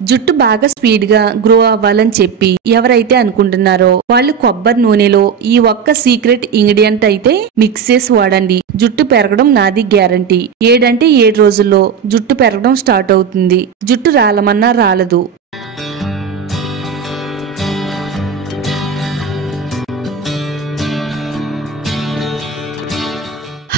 జుట్టు బాగా స్పీడ్ గా గ్రో అవ్వాలని చెప్పి ఎవరైతే అనుకుంటున్నారో వాళ్ళు కొబ్బరి నూనెలో ఈ ఒక్క సీక్రెట్ ఇంగ్రీడియంట్ అయితే మిక్స్ చేసి వాడండి. జుట్టు పెరగడం నాది గ్యారంటీ. 7 రోజుల్లో జుట్టు పెరగడం స్టార్ట్ అవుతుంది. జుట్టు రాలమన్నా రాలదు.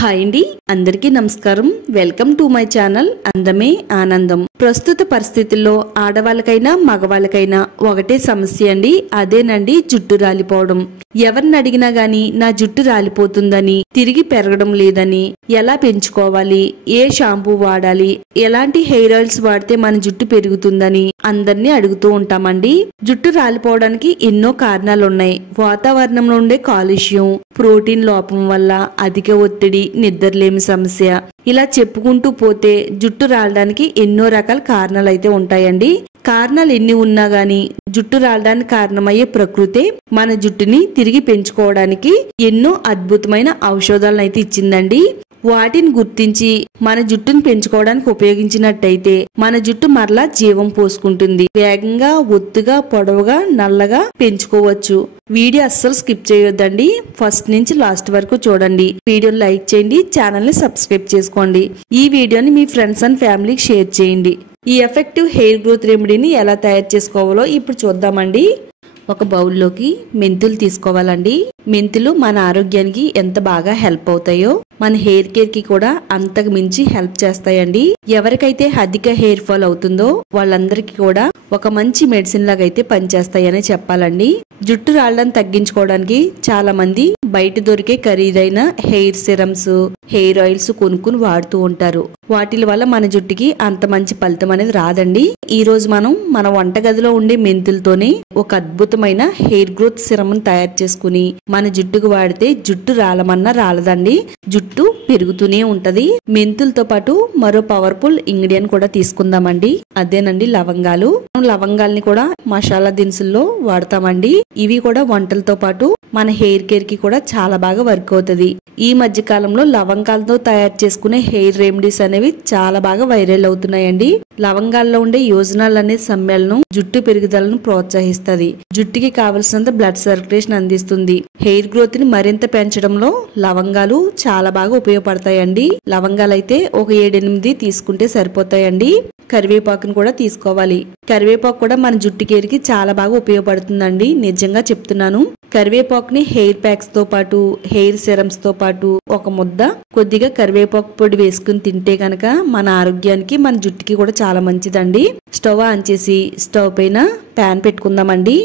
హాయ్ అండి, అందరికీ నమస్కారం. వెల్కమ్ టు మై ఛానల్ అందమే ఆనందం. ప్రస్తుత పరిస్థితుల్లో ఆడవాళ్ళకైనా మగవాళ్ళకైనా ఒకటే సమస్య అండి, అదేనండి జుట్టు రాలిపోవడం. ఎవరిని అడిగినా గాని నా జుట్టు రాలిపోతుందని, తిరిగి పెరగడం లేదని, ఎలా పెంచుకోవాలి, ఏ షాంపూ వాడాలి, ఎలాంటి హెయిర్ ఆయిల్స్ వాడితే మన జుట్టు పెరుగుతుందని అందరినీ అడుగుతూ ఉంటామండి. జుట్టు రాలిపోవడానికి ఎన్నో కారణాలున్నాయి. వాతావరణంలో ఉండే కాలుష్యం, ప్రోటీన్ లోపం వల్ల, అధిక ఒత్తిడి, నిద్రలేమి సమస్య, ఇలా చెప్పుకుంటూ పోతే జుట్టు రాలడానికి ఎన్నో రకాల కారణాలు అయితే ఉంటాయండి. కారణాలు ఎన్ని ఉన్నా గాని జుట్టు రాలడానికి కారణమయ్యే ప్రకృతే మన జుట్టుని తిరిగి పెంచుకోవడానికి ఎన్నో అద్భుతమైన ఔషధాలను అయితే ఇచ్చిందండి. వాటిని గుర్తించి మన జుట్టును పెంచుకోవడానికి ఉపయోగించినట్టయితే మన జుట్టు మరలా జీవం పోసుకుంటుంది. వేగంగా, ఒత్తుగా, పొడవుగా, నల్లగా పెంచుకోవచ్చు. వీడియో అస్సలు స్కిప్ చేయొద్దండి. ఫస్ట్ నుంచి లాస్ట్ వరకు చూడండి. వీడియోని లైక్ చేయండి, ఛానల్ ని సబ్స్క్రైబ్ చేసుకోండి. ఈ వీడియోని మీ ఫ్రెండ్స్ అండ్ ఫ్యామిలీకి షేర్ చేయండి. ఈ ఎఫెక్టివ్ హెయిర్ గ్రోత్ రెమెడీని ఎలా తయారు చేసుకోవాలో ఇప్పుడు చూద్దామండి. ఒక బౌల్లోకి మెంతులు తీసుకోవాలండి. మెంతులు మన ఆరోగ్యానికి ఎంత బాగా హెల్ప్ అవుతాయో మన హెయిర్ కేర్ కి కూడా అంతకు మించి హెల్ప్ చేస్తాయండి. ఎవరికైతే అధిక హెయిర్ ఫాల్ అవుతుందో వాళ్ళందరికీ కూడా ఒక మంచి మెడిసిన్ లాగా అయితే పనిచేస్తాయని చెప్పాలండి. జుట్టు రాళ్ళని తగ్గించుకోవడానికి చాలా మంది బయట దొరికే ఖరీదైన హెయిర్ సిరమ్స్, హెయిర్ ఆయిల్స్ కొనుక్కుని వాడుతూ ఉంటారు. వాటి వల్ల మన జుట్టుకి అంత మంచి ఫలితం అనేది రాదండి. ఈ రోజు మనం మన వంటగదిలో ఉండే మెంతులతోనే ఒక అద్భుతమైన హెయిర్ గ్రోత్ సిరమ్ తయారు చేసుకుని మన జుట్టుకు వాడితే జుట్టు రాలమన్నా రాలదండి, జుట్టు పెరుగుతూనే ఉంటది. మెంతులతో పాటు మరో పవర్ఫుల్ ఇంగ్రీడియంట్ కూడా తీసుకుందామండి. అదేనండి లవంగాలు. లవంగాల్ని కూడా మసాలా దినుసుల్లో వాడతామండి. ఇవి కూడా వంటలతో పాటు మన హెయిర్ కేర్ కి కూడా చాలా బాగా వర్క్ అవుతుంది. ఈ మధ్య కాలంలో లవంగాలతో తయారు చేసుకునే హెయిర్ రెమెడీస్ అనేవి చాలా బాగా వైరల్ అవుతున్నాయండి. లవంగాల్లో ఉండే యోజనాలు అనే సమ్మేళనం జుట్టు పెరుగుదలను ప్రోత్సహిస్తుంది. జుట్టుకి కావలసినంత బ్లడ్ సర్క్యులేషన్ అందిస్తుంది. హెయిర్ గ్రోత్ ని మరింత పెంచడంలో లవంగాలు చాలా బాగా ఉపయోగపడతాయండి. లవంగాలు అయితే ఒక 7-8 తీసుకుంటే సరిపోతాయండి. కరివేపాకును కూడా తీసుకోవాలి. కరివేపాకు కూడా మన జుట్టు కేర్ కి చాలా బాగా ఉపయోగపడుతుందండి, నిజంగా చెప్తున్నాను. కరివేపాకుని హెయిర్ ప్యాక్స్ తో పాటు, హెయిర్ సిరమ్స్ తో పాటు ఒక ముద్ద కొద్దిగా కరివేపాకు పొడి వేసుకుని తింటే కనుక మన ఆరోగ్యానికి, మన జుట్టుకి కూడా చాలా మంచిదండి. స్టవ్ ఆన్ చేసి స్టవ్ పైన ప్యాన్ పెట్టుకుందామండి.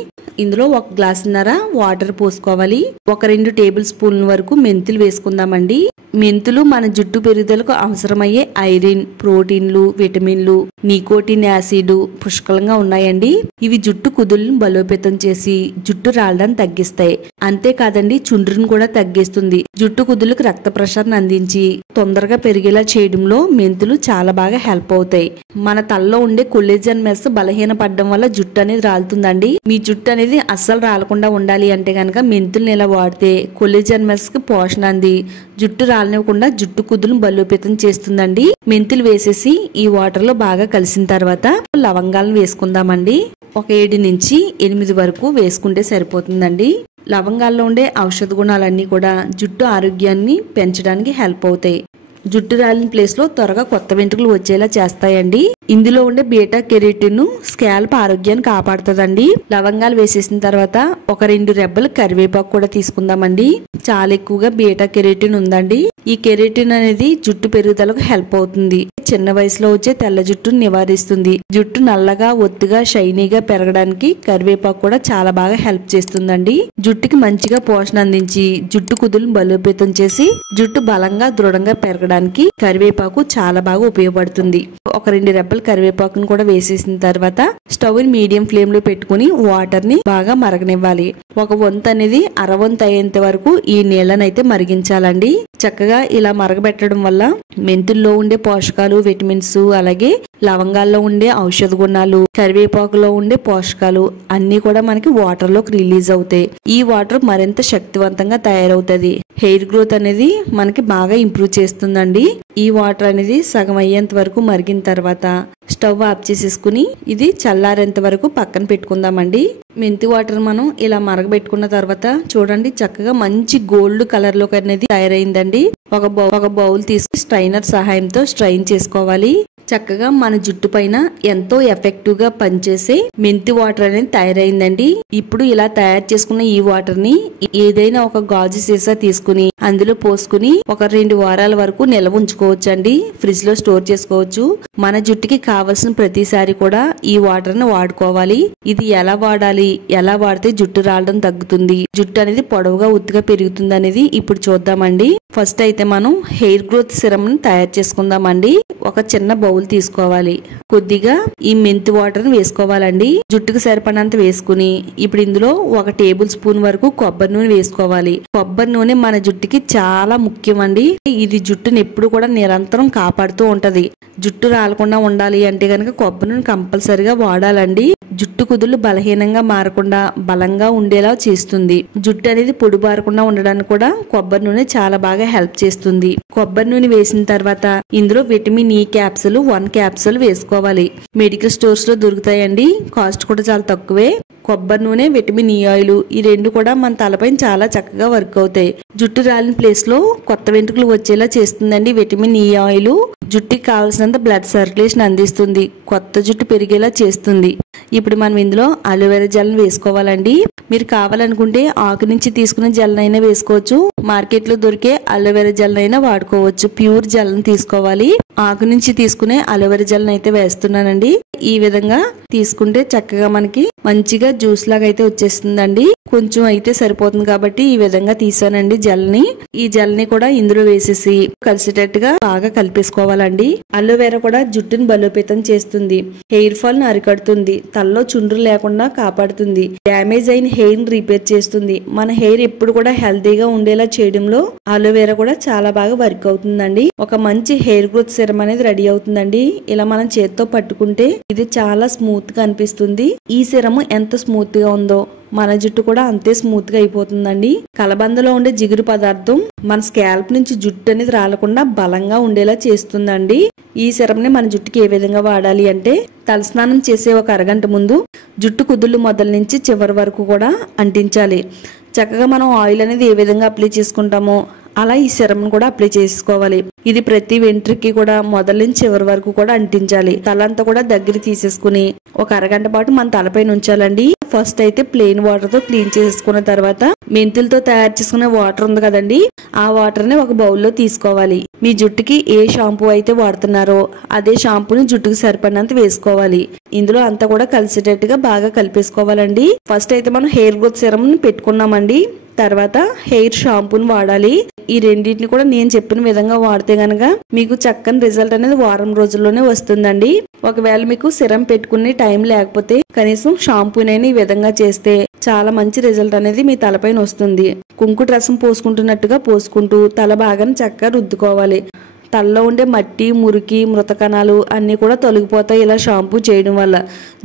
ఇందులో 1 గ్లాసున్నర వాటర్ పోసుకోవాలి. 1-2 టేబుల్ స్పూన్ల వరకు మెంతులు వేసుకుందామండి. మెంతులు మన జుట్టు పెరుగుదలకు అవసరమయ్యే ఐరన్, ప్రోటీన్లు, విటమిన్లు, నికోటిన్ యాసిడ్ పుష్కలంగా ఉన్నాయండి. ఇవి జుట్టు కుదులను బలోపేతం చేసి జుట్టు రాలడాన్ని తగ్గిస్తాయి. అంతేకాదండి, చుండ్రును కూడా తగ్గిస్తుంది. జుట్టు కుదులకు రక్త ప్రసరణ అందించి తొందరగా పెరిగేలా చేయడంలో మెంతులు చాలా బాగా హెల్ప్ అవుతాయి. మన తలలో ఉండే కొల్లేజన్ మెస్ బలహీన పడడం వల్ల జుట్టు అనేది రాలుతుందండి. మీ జుట్టు అనేది అస్సలు రాలకుండా ఉండాలి అంటే గనక మెంతుల్ని ఇలా వాడితే కొల్లేజన్ మెస్ కి పోషణ అంది జుట్టు రాలనివ్వకుండా జుట్టు కుదులను బలోపేతం చేస్తుందండి. మెంతులు వేసేసి ఈ వాటర్ లో బాగా కలిసిన తర్వాత లవంగాలను వేసుకుందామండి. ఒక 7 నుంచి 8 వరకు వేసుకుంటే సరిపోతుందండి. లవంగాల్లో ఉండే ఔషధ గుణాలన్నీ కూడా జుట్టు ఆరోగ్యాన్ని పెంచడానికి హెల్ప్ అవుతాయి. జుట్టు రాలిన ప్లేస్ లో త్వరగా కొత్త వెంట్రుకలు వచ్చేలా చేస్తాయండి. ఇందులో ఉండే బీటా కెరటిన్ స్కాల్ప్ ఆరోగ్యాన్ని కాపాడుతుందండి. లవంగాలు వేసేసిన తర్వాత ఒక 2 రెబ్బలు కరివేపాకు కూడా తీసుకుందామండి. చాలా ఎక్కువగా బీటా కెరటిన్ ఉందండి. ఈ కెరటిన్ అనేది జుట్టు పెరుగుదలకు హెల్ప్ అవుతుంది. చిన్న వయసులో వచ్చే తెల్ల జుట్టును నివారిస్తుంది. జుట్టు నల్లగా, ఒత్తుగా, షైనీగా పెరగడానికి కరివేపాకు కూడా చాలా బాగా హెల్ప్ చేస్తుందండి. జుట్టుకి మంచిగా పోషణ అందించి జుట్టు కుదులను బలోపేతం చేసి జుట్టు బలంగా, దృఢంగా పెరగడానికి కరివేపాకు చాలా బాగా ఉపయోగపడుతుంది. ఒక 2 రెబ్బలు కరివేపాకును కూడా వేసేసిన తర్వాత స్టవ్ ని మీడియం ఫ్లేమ్ లో పెట్టుకుని వాటర్ ని బాగా మరగనివ్వాలి. ఒక వంతు అనేది అరవంతు అయ్యేంత వరకు ఈ నీళ్ళనైతే మరిగించాలండి. చక్కగా ఇలా మరగబెట్టడం వల్ల మెంతుల్లో ఉండే పోషకాలు, విటమిన్స్, అలాగే లవంగాల్లో ఉండే ఔషధ గుణాలు, కరివేపాకులో ఉండే పోషకాలు అన్ని కూడా మనకి వాటర్ లోకి రిలీజ్ అవుతాయి. ఈ వాటర్ మరింత శక్తివంతంగా తయారవుతుంది. హెయిర్ గ్రోత్ అనేది మనకి బాగా ఇంప్రూవ్ చేస్తుందండి. ఈ వాటర్ అనేది సగం అయ్యేంత వరకు మరిగిన తర్వాత స్టవ్ ఆఫ్ చేసేసుకుని ఇది చల్లారేంత వరకు పక్కన పెట్టుకుందామండి. మెంతి వాటర్ మనం ఇలా మరగబెట్టుకున్న తర్వాత చూడండి చక్కగా మంచి గోల్డ్ కలర్ లోకి అనేది తయారైందండి. ఒక బౌల్ తీసుకుని స్ట్రైనర్ సహాయంతో స్ట్రైన్ చేసుకోవాలి. చక్కగా మన జుట్టు పైన ఎంతో ఎఫెక్టివ్ గా పనిచేసే మెంతి వాటర్ అనేది తయారైందండి. ఇప్పుడు ఇలా తయారు చేసుకున్న ఈ వాటర్ ని ఏదైనా ఒక గాజు సీసా తీసుకుని అందులో పోసుకుని ఒక 2 వారాల వరకు నిల్వ ఉంచుకోవచ్చు అండి. ఫ్రిడ్జ్ లో స్టోర్ చేసుకోవచ్చు. మన జుట్టుకి కావలసిన ప్రతిసారి కూడా ఈ వాటర్ ని వాడుకోవాలి. ఇది ఎలా వాడాలి, ఎలా వాడితే జుట్టు రాలడం తగ్గుతుంది, జుట్టు అనేది పొడవుగా ఉత్తుగా పెరుగుతుంది అనేది ఇప్పుడు చూద్దామండి. ఫస్ట్ అయితే మనం హెయిర్ గ్రోత్ సిరమ్ ని తయారు చేసుకుందామండి. ఒక చిన్న బౌల్ తీసుకోవాలి. కొద్దిగా ఈ మెంతి వాటర్ ని వేసుకోవాలండి. జుట్టుకు సరిపడినంత వేసుకుని ఇప్పుడు ఇందులో 1 టేబుల్ స్పూన్ వరకు కొబ్బరి నూనె వేసుకోవాలి. కొబ్బరి నూనె మన జుట్టుకి చాలా ముఖ్యం అండి. ఇది జుట్టుని ఎప్పుడు కూడా నిరంతరం కాపాడుతూ ఉంటది. జుట్టు రాలకుండా ఉండాలి అంటే గనక కొబ్బరి నూనె కంపల్సరిగా వాడాలండి. జుట్టు కుదుళ్ళు బలహీనంగా మారకుండా బలంగా ఉండేలా చేస్తుంది. జుట్టు అనేది పొడిబారకుండా ఉండడానికి కూడా కొబ్బరి నూనె చాలా బాగా హెల్ప్ చేస్తుంది. కొబ్బరి నూనె వేసిన తర్వాత ఇందులో విటమిన్ ఈ క్యాప్సూల్ 1 క్యాప్సూల్ వేసుకోవాలి. మెడికల్ స్టోర్స్ లో దొరుకుతాయండి. కాస్ట్ కూడా చాలా తక్కువే. కొబ్బరి నూనె, విటమిన్ ఈ ఆయిల్ ఈ రెండు కూడా మన తలపైన చాలా చక్కగా వర్క్ అవుతాయి. జుట్టు రాలిన ప్లేస్ లో కొత్త వెంట్రుకలు వచ్చేలా చేస్తుందండి విటమిన్ ఈ ఆయిల్. జుట్టుకి కావాల్సినంత బ్లడ్ సర్క్యులేషన్ అందిస్తుంది. కొత్త జుట్టు పెరిగేలా చేస్తుంది. ఇప్పుడు మనం ఇందులో అలోవెరా జెల్ వేసుకోవాలండి. మీరు కావాలనుకుంటే ఆకు నుంచి తీసుకున్న జెల్ అయినా వేసుకోవచ్చు. మార్కెట్ లో దొరికే అలోవెరా జెల్ అయినా వాడుకోవచ్చు. ప్యూర్ జెల్ తీసుకోవాలి. ఆకు నుంచి తీసుకునే అలోవెరా జెల్ అయితే వేస్తున్నానండి. ఈ విధంగా తీసుకుంటే చక్కగా మనకి మంచిగా జ్యూస్ లాగా అయితే వచ్చేస్తుందండి. కొంచెం అయితే సరిపోతుంది కాబట్టి ఈ విధంగా తీసానండి జెల్ ని. ఈ జెల్ ని కూడా ఇందులో వేసేసి కలిసేటట్టుగా బాగా కలిపేసుకోవాలండి. అలోవెరా కూడా జుట్టుని బలోపేతం చేస్తుంది. హెయిర్ ఫాల్ ని అరికడుతుంది. తలలో చుండ్రు లేకుండా కాపాడుతుంది. డ్యామేజ్ అయిన హెయిర్ ని రిపేర్ చేస్తుంది. మన హెయిర్ ఎప్పుడు కూడా హెల్తీగా ఉండేలా చేయడంలో అలోవెరా కూడా చాలా బాగా వర్క్ అవుతుందండి. ఒక మంచి హెయిర్ గ్రోత్ సిరమ్ అనేది రెడీ అవుతుందండి. ఇలా మనం చేత్తో పట్టుకుంటే ఇది చాలా స్మూత్ గా అనిపిస్తుంది. ఈ సిరమ్ ఎంత స్మూత్ గా ఉందో మన జుట్టు కూడా అంతే స్మూత్ గా అయిపోతుందండి. కలబందలో ఉండే జిగురు పదార్థం మన స్కాల్ప్ నుంచి జుట్టు అనేది రాలకుండా బలంగా ఉండేలా చేస్తుందండి. ఈ సిరమ్ ని మన జుట్టుకి ఏ విధంగా వాడాలి అంటే తలస్నానం చేసే ఒక అరగంట ముందు జుట్టు కుదుళ్ళు మొదల నుంచి చివరి వరకు కూడా అంటించాలి. చక్కగా మనం ఆయిల్ అనేది ఏ విధంగా అప్లై చేసుకుంటామో అలా ఈ సిరమ్ కూడా అప్లై చేసుకోవాలి. ఇది ప్రతి వెంట్రుకి కూడా మొదల నుంచి చివరి వరకు కూడా అంటించాలి. తలంతా కూడా దగ్గర తీసేసుకుని ఒక అరగంట పాటు మన తలపైన ఉంచాలండి. ఫస్ట్ అయితే ప్లెయిన్ వాటర్ తో క్లీన్ చేసుకున్న తర్వాత మెంతులతో తయారు చేసుకునే వాటర్ ఉంది కదండి, ఆ వాటర్ ని ఒక బౌల్లో తీసుకోవాలి. మీ జుట్టుకి ఏ షాంపూ అయితే వాడుతున్నారో అదే షాంపూని జుట్టుకి సరిపడినంత వేసుకోవాలి. ఇందులో అంతా కూడా కలిసేటట్టుగా బాగా కలిపేసుకోవాలండి. ఫస్ట్ అయితే మనం హెయిర్ గ్రోత్ సిరమ్ ని పెట్టుకున్నామండి. తర్వాత హెయిర్ షాంపూని వాడాలి. ఈ రెండింటిని కూడా నేను చెప్పిన విధంగా వాడితే గనక మీకు చక్కని రిజల్ట్ అనేది వారం రోజుల్లోనే వస్తుందండి. ఒకవేళ మీకు సిరం పెట్టుకునే టైం లేకపోతే కనీసం షాంపూనైనా ఈ విధంగా చేస్తే చాలా మంచి రిజల్ట్ అనేది మీ తలపైన వస్తుంది. కుంకుడు రసం పోసుకుంటున్నట్టుగా పోసుకుంటూ తల బాగా చక్కగా రుద్దుకోవాలి. తలలో ఉండే మట్టి, మురికి, మృత కణాలు అన్ని కూడా తొలగిపోతాయి ఇలా షాంపూ చేయడం వల్ల.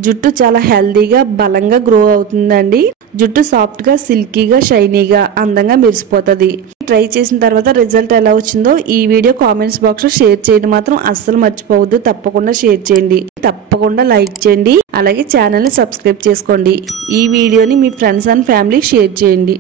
జుట్టు చాలా హెల్దీగా బలంగా గ్రో అవుతుందండి. జుట్టు సాఫ్ట్ గా, సిల్కీగా, షైనీగా, అందంగా మెరిసిపోతుంది. ట్రై చేసిన తర్వాత రిజల్ట్ ఎలా వచ్చిందో ఈ వీడియో కామెంట్స్ బాక్స్ లో షేర్ చేయడం మాత్రం అస్సలు మర్చిపోవద్దు. తప్పకుండా షేర్ చేయండి, తప్పకుండా లైక్ చేయండి, అలాగే ఛానల్ ని సబ్స్క్రైబ్ చేసుకోండి. ఈ వీడియోని మీ ఫ్రెండ్స్ అండ్ ఫ్యామిలీ షేర్ చేయండి.